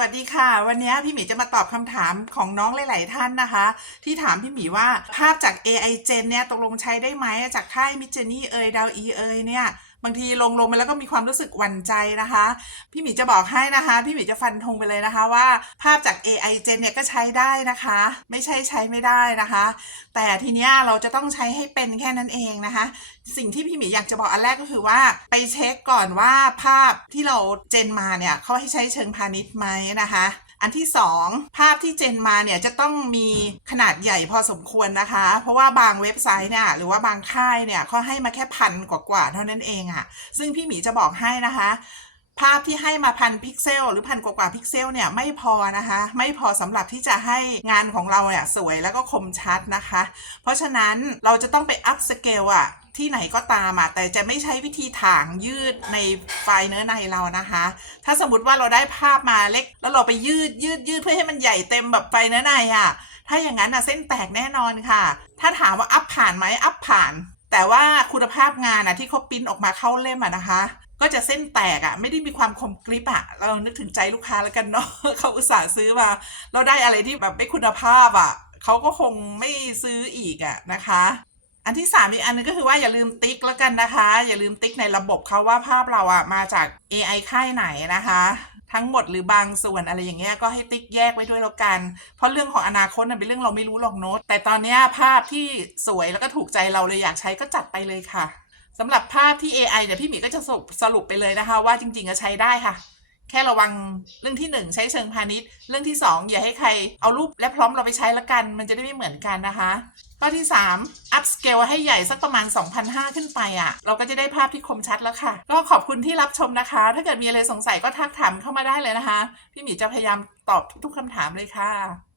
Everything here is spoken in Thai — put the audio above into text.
วัสดีค่ะ วันนี้พี่หมีจะมาตอบคำถามของน้องหลาย ๆ ท่านนะคะ ที่ถามพี่หมีว่าภาพจาก AI Gen เนี่ยตกลงใช้ได้ไหมจากค่ายมิจนี่เอยดาวอีเอยเนี่ย บางทีลงลงไปแล้วก็มีความรู้สึกหวั่นใจนะคะ พี่หมีจะบอกให้นะคะ พี่หมีจะฟันธงไปเลยนะคะว่า ภาพจาก AI Gen เนี่ยก็ใช้ได้นะคะ ไม่ใช่ใช้ไม่ได้นะคะ แต่ทีเนี้ยเราจะต้องใช้ให้เป็นแค่นั้นเองนะคะ สิ่งที่พี่หมีอยากจะบอกอันแรกก็คือว่าไปเช็คก่อนว่าภาพที่เราเจนมาเนี่ยเขาให้ใช้เชิงพาณิชย์ไหมนะคะ อันที่สองภาพที่เจนมาเนี่ยจะต้องมีขนาดใหญ่พอสมควรนะคะ เพราะว่าบางเว็บไซต์เนี่ยหรือว่าบางค่ายเนี่ยเขาให้มาแค่พันกว่าๆเท่านั้นเองอะซึ่งพี่หมีจะบอกให้นะคะภาพที่ให้มาพันพิกเซลหรือพันกว่าพิกเซลเนี่ยไม่พอนะคะ ไม่พอสำหรับที่จะให้งานของเราเนี่ยสวยแล้วก็คมชัดนะคะ เพราะฉะนั้นเราจะต้องไปอัพสเกลอะ ที่ไหนก็ตามอะแต่จะไม่ใช้วิธีถางยืดในไฟล์เนื้อในเรานะคะ ถ้าสมมติว่าเราได้ภาพมาเล็ก แล้วเราไปยืดยืดยืดเพื่อให้มันใหญ่เต็มแบบไฟล์เนื้อในอะถ้าอย่างนั้นอะเส้นแตกแน่นอนค่ะ ถ้าถามว่าอัพผ่านไหมอัพผ่าน แต่ว่าคุณภาพงานอะที่เขาปริ้นออกมาเข้าเล่มอะนะคะ ก็จะเส้นแตกอะไม่ได้มีความคมกริบอะเรานึกถึงใจลูกค้าแล้วกันเนาะเขาอุตส่าห์ซื้อมา เราได้อะไรที่แบบไม่คุณภาพอะเขาก็คงไม่ซื้ออีกอะนะคะ อันที่สามอีกอันนึงก็คือว่าอย่าลืมติ๊กแล้วกันนะคะ อย่าลืมติ๊กในระบบเขาว่าภาพเราอะมาจาก AI ค่ายไหนนะคะ ทั้งหมดหรือบางส่วนอะไรอย่างเงี้ยก็ให้ติ๊กแยกไว้ด้วยแล้วกัน เพราะเรื่องของอนาคตเป็นเรื่องเราไม่รู้หรอกโน้ตแต่ตอนนี้ภาพที่สวยแล้วก็ถูกใจเราเลยอยากใช้ก็จัดไปเลยค่ะสำหรับภาพที่ AI เนี่ยพี่หมีก็จะสรุปสรุปไปเลยนะคะ ว่าจริงๆก็ใช้ได้ค่ะ แค่ระวังเรื่องที่หนึ่งใช้เชิงพาณิชย์ เรื่องที่สองอย่าให้ใครเอารูปและพร้อมเราไปใช้ละกัน มันจะได้ไม่เหมือนกันนะคะ ข้อที่สามอัพสเกลให้ใหญ่สักประมาณ 2,500 ขึ้นไปอะ เราก็จะได้ภาพที่คมชัดแล้วค่ะ ก็ขอบคุณที่รับชมนะคะ ถ้าเกิดมีอะไรสงสัยก็ทักถามเข้ามาได้เลยนะคะ พี่หมีจะพยายามตอบทุกๆคำถามเลยค่ะ